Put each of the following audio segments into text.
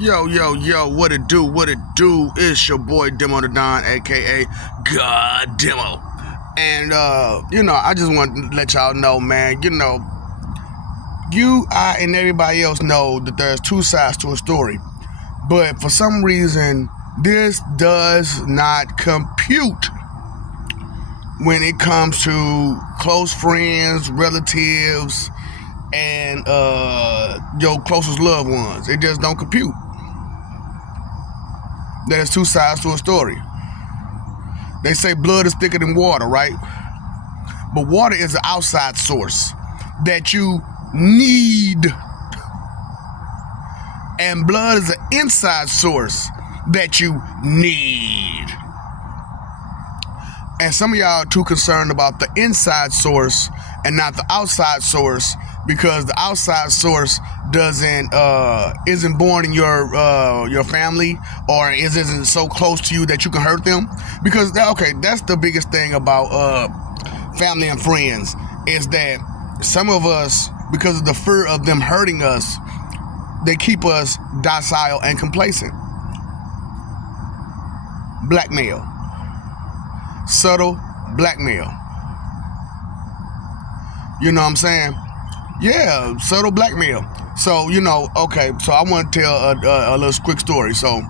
Yo, yo, yo, what it do, what it do? It's your boy Demo the Don, aka God Demo. And I just want to let y'all know, man, I and everybody else know that there's two sides to a story. But for some reason, this does not compute when it comes to close friends, relatives, and your closest loved ones. It just don't compute. There's two sides to a story. They say blood is thicker than water, right? But water is an outside source that you need. And blood is an inside source that you need. And some of y'all are too concerned about the inside source and not the outside source, because the outside source isn't born in your family, or isn't so close to you that you can hurt them. Because that's the biggest thing about family and friends, is that some of us, because of the fear of them hurting us, they keep us docile and complacent. Blackmail. Subtle blackmail. You know what I'm saying? Yeah, subtle blackmail. So, so I want to tell a little quick story. So,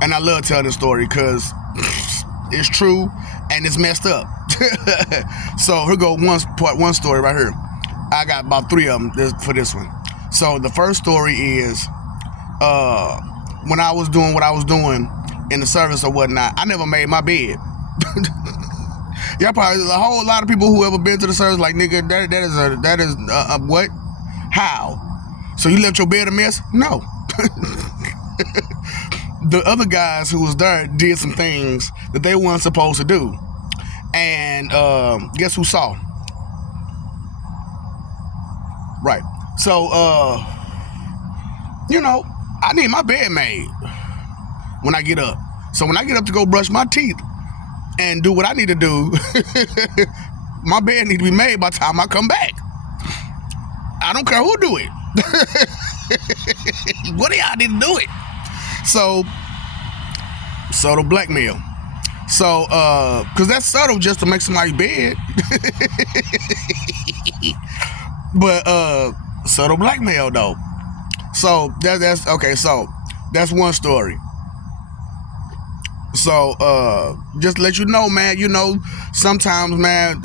and I love telling this story because it's true and it's messed up. So here go one story right here. I got about three of them for this one. So the first story is when I was doing what I was doing in the service or whatnot, I never made my bed. Y'all probably, a whole lot of people who ever been to the service like, nigga, that is what? How? So you left your bed a mess? No. The other guys who was there did some things that they weren't supposed to do. And guess who saw? Right. So, I need my bed made when I get up. So when I get up to go brush my teeth and do what I need to do, my bed need to be made by the time I come back. I don't care who do it. What do y'all need to do it? So, subtle blackmail. So, cause that's subtle just to make somebody bed. But subtle blackmail though. So that's okay. So that's one story. So just to let you know, man. Sometimes, man,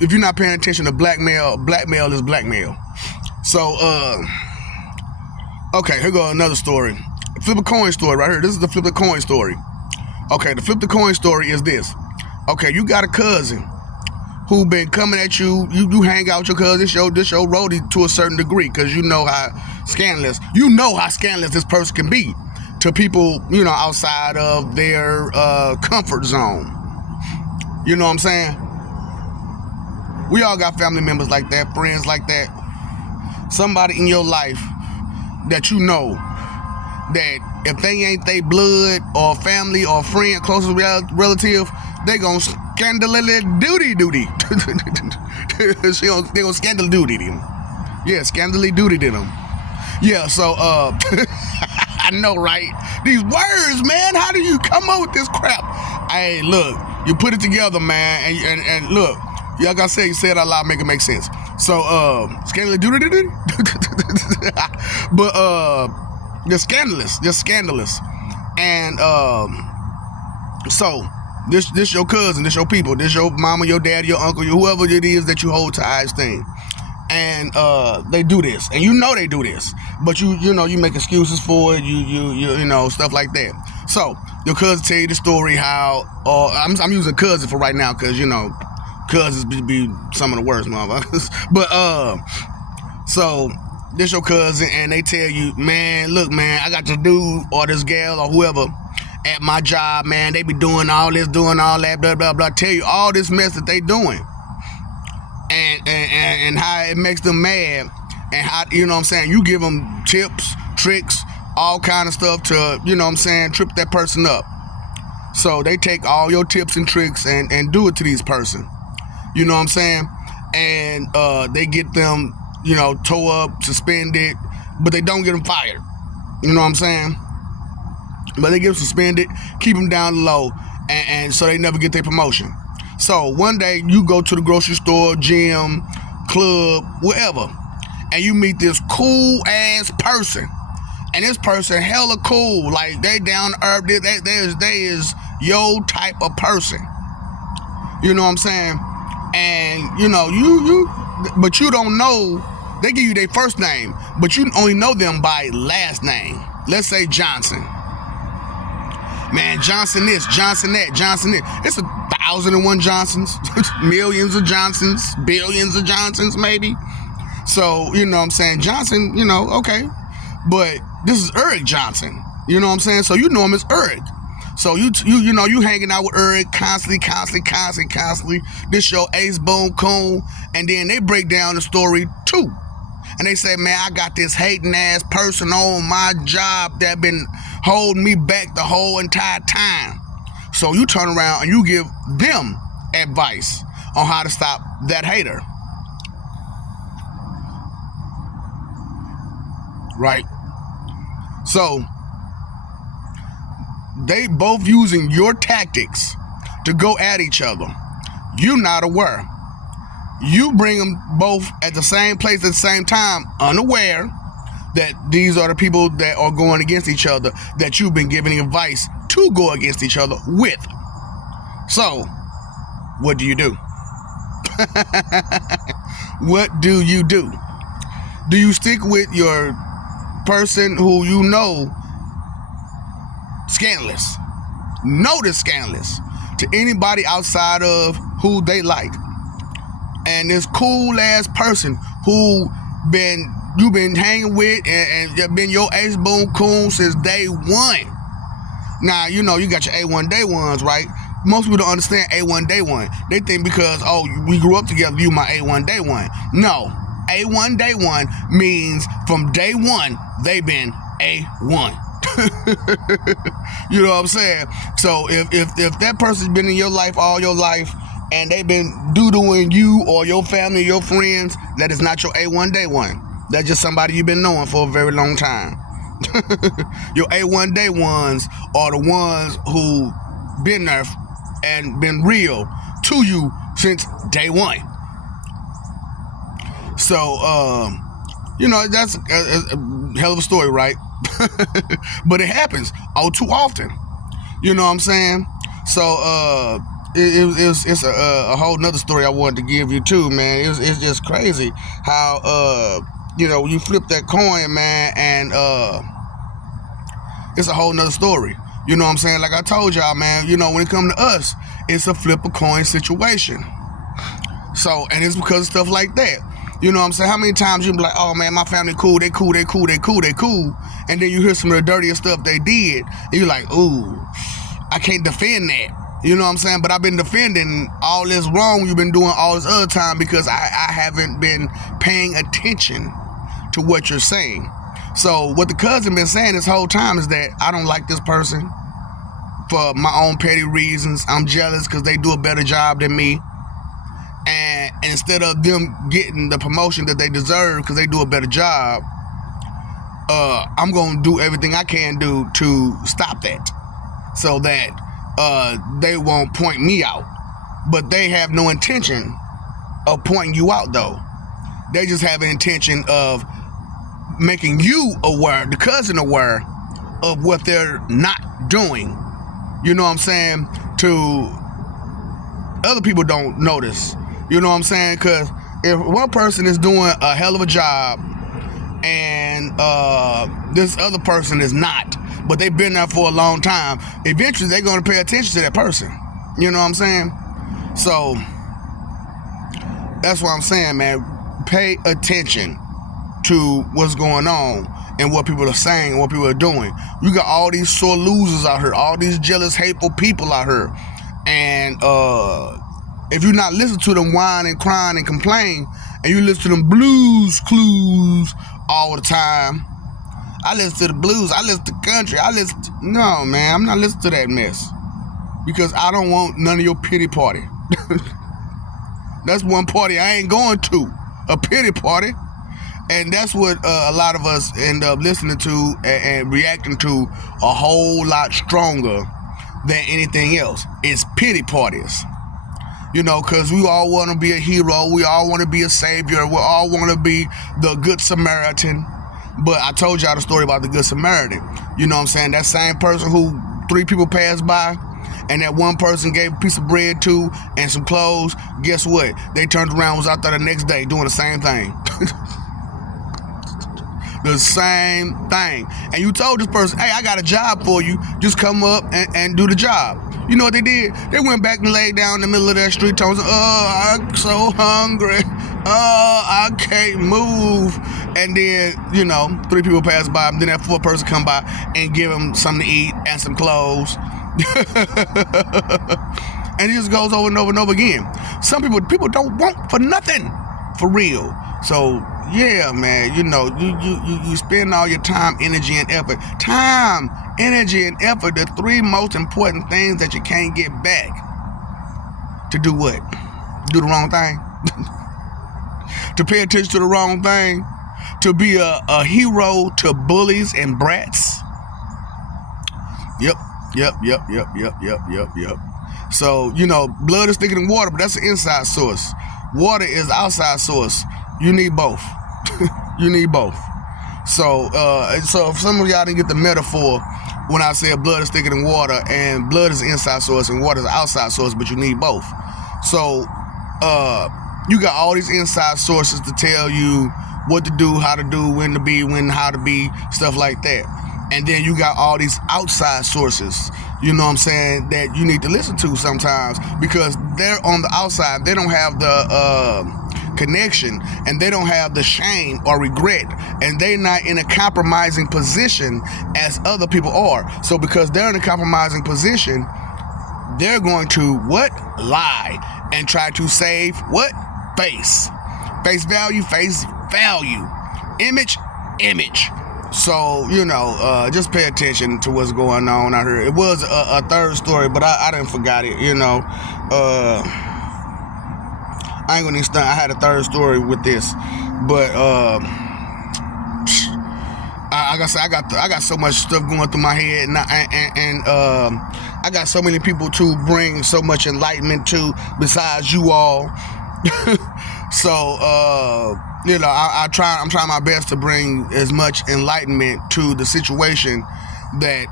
if you're not paying attention to blackmail is blackmail. So okay, here go another story. Flip a coin story right here. This is the flip a coin story. Okay, the flip the coin story is this. Okay, you got a cousin who been coming at you. You hang out with your cousin. This your roadie to a certain degree, because you know how scandalous this person can be to people, outside of their comfort zone. You know what I'm saying? We all got family members like that, friends like that. Somebody in your life that you know that if they ain't they blood or family or friend, closest relative, they gonna scandally duty. They gonna scandal duty them. Yeah, scandally duty to them. Yeah, so I know, right? These words, man, how do you come up with this crap? Hey, look, you put it together, man, and look, like I said, you say it out loud, make it make sense. So, scandally duty. But they're scandalous. And so this your cousin, this your people, this your mama, your dad, your uncle, whoever it is that you hold ties thing. And they do this, and they do this, but you make excuses for it, you stuff like that. So your cousin tell you the story how, I'm using cousin for right now because cousins be some of the worst motherfuckers. But so this your cousin, and they tell you, man, look, man, I got this dude or this gal or whoever at my job, man. They be doing all this, doing all that, blah blah blah. Tell you all this mess that they doing. And how it makes them mad, and how, you give them tips, tricks, all kind of stuff to, trip that person up. So they take all your tips and tricks and do it to these person. You know what I'm saying? And they get them, towed up, suspended, but they don't get them fired. You know what I'm saying? But they get them suspended, keep them down low, and so they never get their promotion. So one day you go to the grocery store, gym, club, wherever, and you meet this cool ass person, and this person hella cool, like they down to earth. They is your type of person. You know what I'm saying? And you know but you don't know. They give you their first name, but you only know them by last name. Let's say Johnson. Man, Johnson this, Johnson that, Johnson that. It's 1,001 Johnsons, millions of Johnsons, billions of Johnsons, maybe. So, you know what I'm saying? Johnson, you know, okay. But this is Eric Johnson. You know what I'm saying? So you know him as Eric. So you know, you hanging out with Eric constantly. This your Ace Boone Coon. And then they break down the story too. And they say, man, I got this hating ass person on my job that been holding me back the whole entire time. So you turn around and you give them advice on how to stop that hater. Right? So they both using your tactics to go at each other. You're not aware. You bring them both at the same place at the same time, unaware that these are the people that are going against each other, that you've been giving advice to go against each other with. So, what do you do? What do you do? Do you stick with your person who you know scandalous, notice scandalous to anybody outside of who they like? And this cool ass person who you've been hanging with and been your Ace Boone Coon since day one. Now, you know, you got your A1 day ones, right? Most people don't understand A1 day one. They think because, oh, we grew up together, you my A1 day one. No, A1 day one means from day one, they've been A1. You know what I'm saying? So if that person's been in your life all your life, and they've been doodling you or your family or your friends, that is not your A1 day one. That's just somebody you've been knowing for a very long time. Your A1 day ones are the ones who been there and been real to you since day one. So, you know, that's a hell of a story, right? But it happens all too often. You know what I'm saying? So, it's a whole nother story I wanted to give you too, man. It's just crazy how you know, you flip that coin, man, and it's a whole nother story. You know what I'm saying? Like I told y'all, man, you know, when it comes to us, it's a flip a coin situation. So, and it's because of stuff like that. You know what I'm saying? How many times you be like, oh man, my family cool, they cool. And then you hear some of the dirtiest stuff they did, and you're like, ooh, I can't defend that. You know what I'm saying? But I've been defending all this wrong you've been doing all this other time because I haven't been paying attention to what you're saying. So what the cousin been saying this whole time is that I don't like this person for my own petty reasons. I'm jealous because they do a better job than me. And instead of them getting the promotion that they deserve because they do a better job, I'm going to do everything I can do to stop that so that they won't point me out. But they have no intention of pointing you out, though. They just have an intention of making you aware, the cousin aware, of what they're not doing. You know what I'm saying? To other people don't notice. You know what I'm saying? Because if one person is doing a hell of a job and this other person is not, but they've been there for a long time, eventually they're going to pay attention to that person. You know what I'm saying? So that's what I'm saying, man. Pay attention to what's going on and what people are saying and what people are doing. You got all these sore losers out here, all these jealous, hateful people out here. And if you're not listening to them whine and crying and complain, and you listen to them blues clues all the time, I listen to the blues, I listen to country, no, man, I'm not listening to that mess. Because I don't want none of your pity party. That's one party I ain't going to. A pity party. And that's what a lot of us end up listening to and reacting to a whole lot stronger than anything else. It's pity parties. You know, because we all want to be a hero. We all want to be a savior. We all want to be the Good Samaritan. But I told y'all the story about the Good Samaritan. You know what I'm saying? That same person who 3 people passed by and that one person gave a piece of bread to and some clothes, guess what? They turned around and was out there the next day doing the same thing. The same thing. And you told this person, hey, I got a job for you. Just come up and do the job. You know what they did? They went back and laid down in the middle of that street told them, I'm so hungry. I can't move. And then, 3 people pass by. Then that 4th person come by and give them something to eat and some clothes. And it just goes over and over and over again. Some people don't want for nothing. For real. So, yeah, man, you spend all your time, energy, and effort. Time, energy, and effort, the 3 most important things that you can't get back. To do what? Do the wrong thing? To pay attention to the wrong thing? To be a hero to bullies and brats? Yep. So, blood is thicker than water, but that's the inside source. Water is the outside source. You need both. You need both. So if some of y'all didn't get the metaphor when I said blood is thicker than water, and blood is the inside source and water is the outside source, but you need both. So you got all these inside sources to tell you what to do, how to do, when to be, how to be, stuff like that. And then you got all these outside sources, that you need to listen to sometimes, because they're on the outside. They don't have the connection, and they don't have the shame or regret, and they're not in a compromising position as other people are. So because they're in a compromising position, they're going to lie and try to save face value, image. So, just pay attention to what's going on out here. It was a 3rd story, but I didn't forget it, I ain't gonna even stunt. I had a 3rd story with this, but like I said, I got so much stuff going through my head, and I got so many people to bring so much enlightenment to besides you all. So I'm trying my best to bring as much enlightenment to the situation that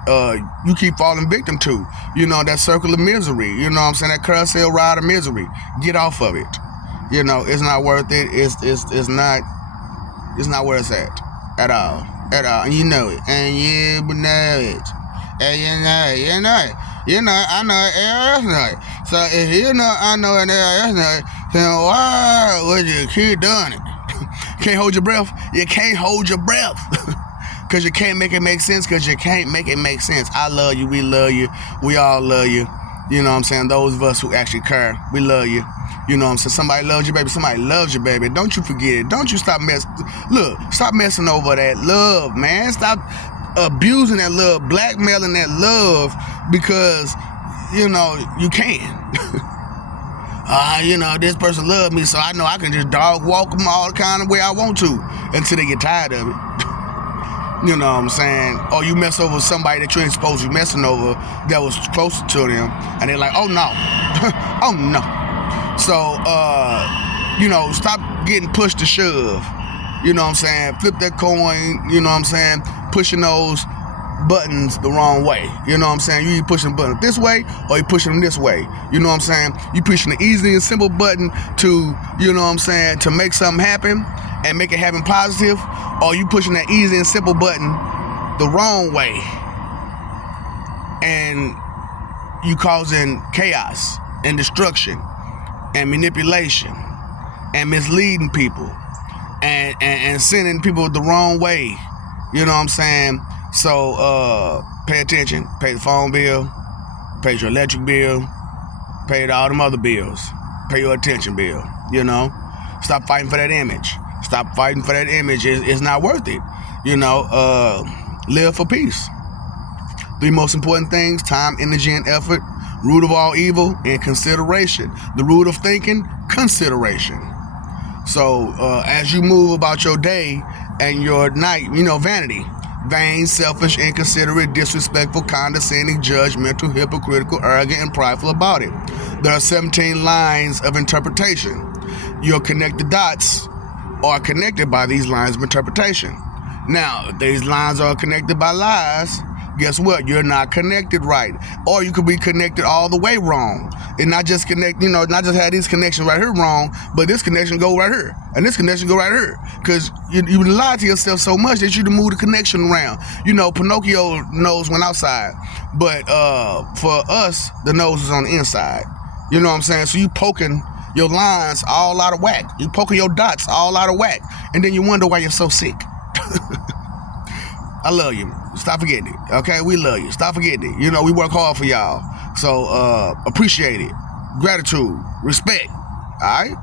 you keep falling victim to. That circle of misery. That carousel ride of misery. Get off of it. It's not worth it. It's not where it's at all. And you know it. And you know it. And you know it. I know it. Else know it. So if I know it, else know it, then why would you keep doing it? Can't hold your breath. You can't hold your breath. Because you can't make it make sense. I love you. We love you. We all love you. Those of us who actually care, we love you. Somebody loves you, baby. Somebody loves you, baby. Don't you forget it. Don't you stop messing over that love, man. Stop abusing that love, blackmailing that love, because, you can. This person loves me, so I know I can just dog walk them all the kind of way I want to until they get tired of it. You know what I'm saying? Or you mess over somebody that you ain't supposed to be messing over that was closer to them, and they're like, oh no. Oh no. So, stop getting pushed to shove. You know what I'm saying? Flip that coin, pushing those buttons the wrong way. You know what I'm saying? You pushing the button this way, or you pushing them this way. You know what I'm saying? You pushing the easy and simple button to, to make something happen and make it happen positive, or you pushing that easy and simple button the wrong way, and you causing chaos and destruction and manipulation and misleading people and sending people the wrong way. You know what I'm saying? So pay attention. Pay the phone bill, pay your electric bill, pay all them other bills, pay your attention bill. Stop fighting for that image. Stop fighting for that image. It's not worth it. Live for peace. 3 most important things: time, energy, and effort. Root of all evil, and consideration. The root of thinking: consideration. So as you move about your day and your night, vanity, vain, selfish, inconsiderate, disrespectful, condescending, judgmental, hypocritical, arrogant, and prideful about it. There are 17 lines of interpretation. Your connected dots are connected by these lines of interpretation. Now, if these lines are connected by lies, guess what? You're not connected right. Or you could be connected all the way wrong. And not just not just have this connection right here wrong, but this connection go right here. And this connection go right here. Because you lie to yourself so much that you move the connection around. Pinocchio nose went outside. But for us, the nose is on the inside. You know what I'm saying? So you poking your lines all out of whack. You poking your dots all out of whack. And then you wonder why you're so sick. I love you. Stop forgetting it. Okay, we love you. Stop forgetting it. We work hard for y'all. So appreciate it. Gratitude. Respect. All right?